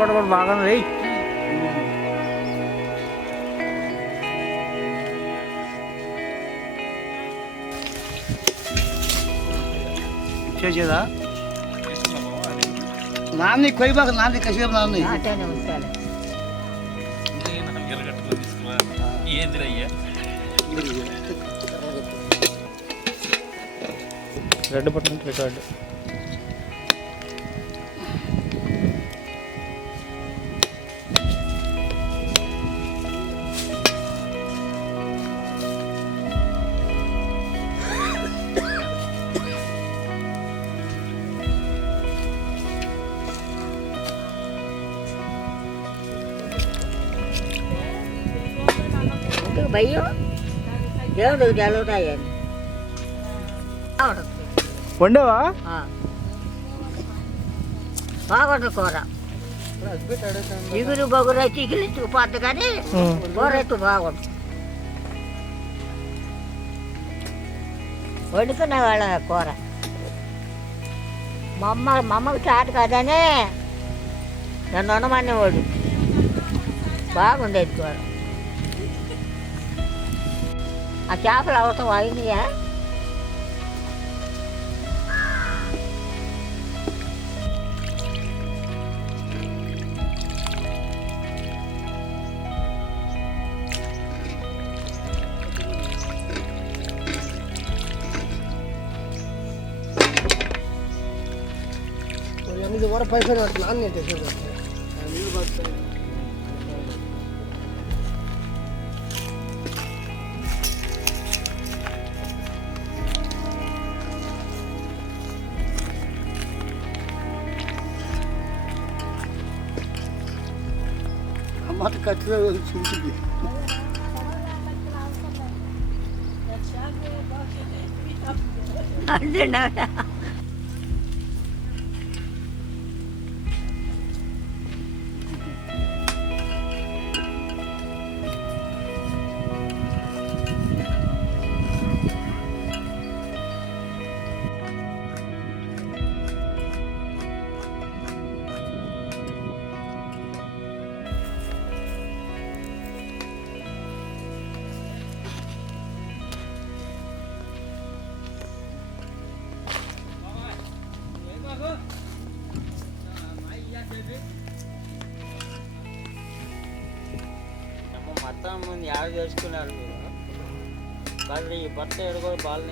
కూడా బాగా రేయ్ చేసేదా నాన్న కొయ్యబాక నాన్న కసేపు నాన్న రెడ్ బటన్ రికార్డు భయ్యో దేవుడు జరుగుతాయని వండేవా బాగుంటుంది కూర ఇగురు బొగురు చికిలించుకుపోద్ది కానీ కూర అయితే బాగుంటుంది వండుకునే వాళ్ళ కూర మా అమ్మకి చాటు కదనే నన్ను వండమనేవాడు బాగుండేది కూర ఆ చేపలు అవటం అయినాయా ఇది వర పైసలు నాన్న నీళ్ళు పడతాయి అమ్మాట కట్టిన చూసింది అంటే మొత్తం ముందు యాడ్ చేసుకున్నారు వాళ్ళు ఈ బట్ట ఎడుగో బాల్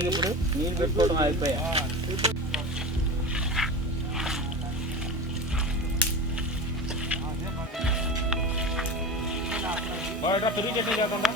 ఇప్పుడు నీళ్ళు పెట్టుకోవడం అయిపోయా పెరిగి చట్నీ కాకుండా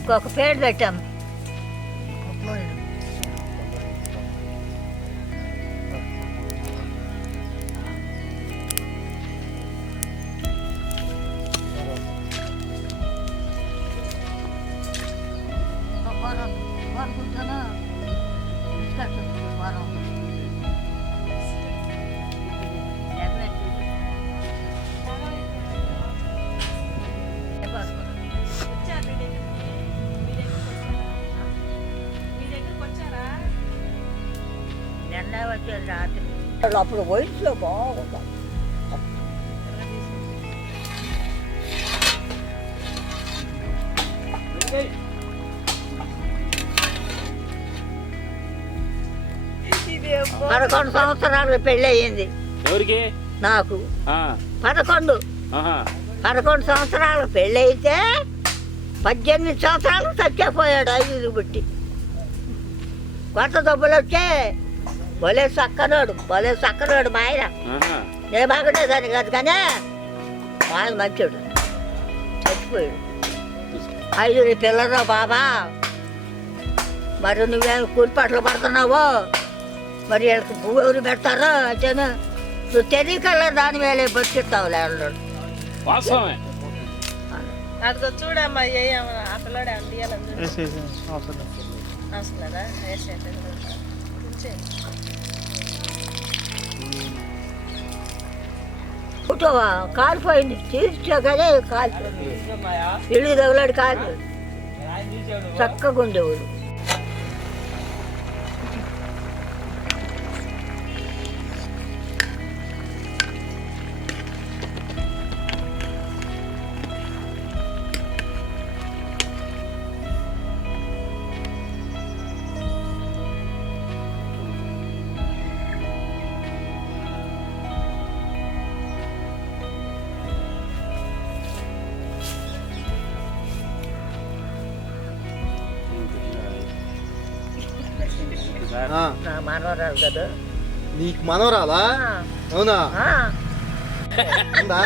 ఇంకొక పేరు పెట్టాం వచ్చాను రాత్రి. అప్పుడు వయసులో బాగుంది. పదకొండు సంవత్సరాలు పెళ్ళి అయ్యింది ఎవరికి నాకు. ఆ, 11 ఆహా. 11 సంవత్సరాలు పెళ్ళి అయితే 18 సంవత్సరాలు చచ్చిపోయాడు ఐదు బుట్టి. కొత్త డబ్బులు వచ్చే భలే చక్కనోడు మా ఆయన. ఆహా. నేను బాగుండేదాన్ని కాదు కానీ మా ఆయన మంచోడు, చచ్చిపోయాడు. 5 పిల్లలు బాబా. మరి నువ్వేం కూలిపాట్లు పడుతున్నావు, మరి వీళ్ళకి పువ్వు ఎవరు పెడతారో అంటేను నువ్వు తెలియకల్లా దాని వేలే బతికిస్తావులే అన్నాడు. వాస్తవమే. అదిగో చూడమ్మా ఆ పిల్లడు తీయాలని వేసి అవసరం వస్తుందా వేసేది పుట్టవా కాలిపోయింది, తీర్చా కానీ కాలిపోయింది. ఇల్లు తగలాడు కాలిపోయింది. చక్కగా ఉండేవాడు. నా మనవరాలు కదా. నీకు మనవరాలా? ఆ, అవునా? ఆ, ఉందా?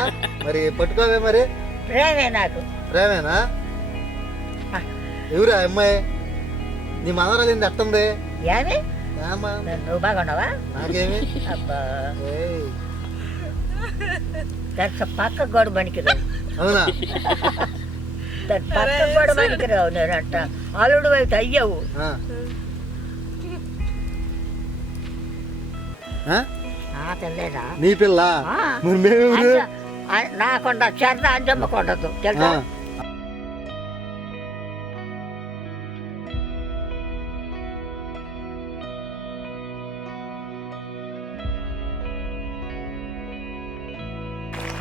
మరి పట్టుకోవే. మరి ప్రేమే నాకు. ప్రేమేనా? ఎవరా అమ్మాయి? నీ మనవరాలు ఏంది అట్టుంది? ఏమి ఏమ్మా? నువ్వు బాగున్నావా? నాకేమి? అబ్బా, ఏయ్, దాని పక్క గోడ పనికిరావు. అవునా? దాని పక్క గోడ పనికిరావు. నేను అంట అల్లుడు అయితే అయ్యావు. ఆ. ఆ? తెల్లేదా? నీ పిల్ల? ఆ. మరి మేమెవరు? నాకొండ చర్ర అంజమ్మ కొండదు తెలుసా? ఆ.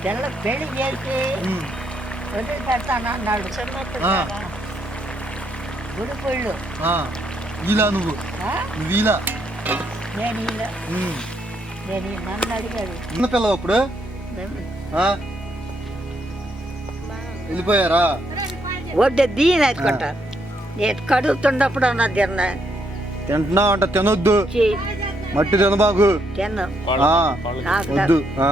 పిల్ల పెళ్లి చేసి ఉమ్. వదిలి పెడతాను అన్నాడు. ఆ. గుడి పొళ్ళు. ఆ. ఇలా నువ్వు ఇలా నేను ఇలా ఉమ్. నేను నన్ను అడిగాడు. చిన్న పిల్ల అప్పుడు ఆ? వెళ్ళిపోయారా? వడ్డే దీని ఎత్తుకుంటా. నేను కడుగుతున్నప్పుడు అన్న తిన్నా తింటున్నావు అంట, తినొద్దు. చెయ్యి మట్టి తినబాకు. తిన్నా ఆ, నాకు వద్దు. ఆ.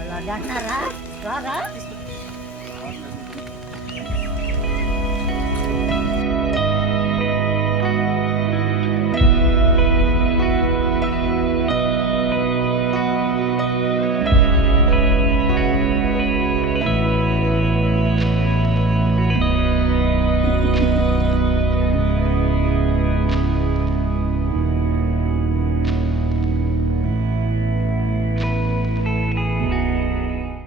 అలా అంటున్నారా? రారా?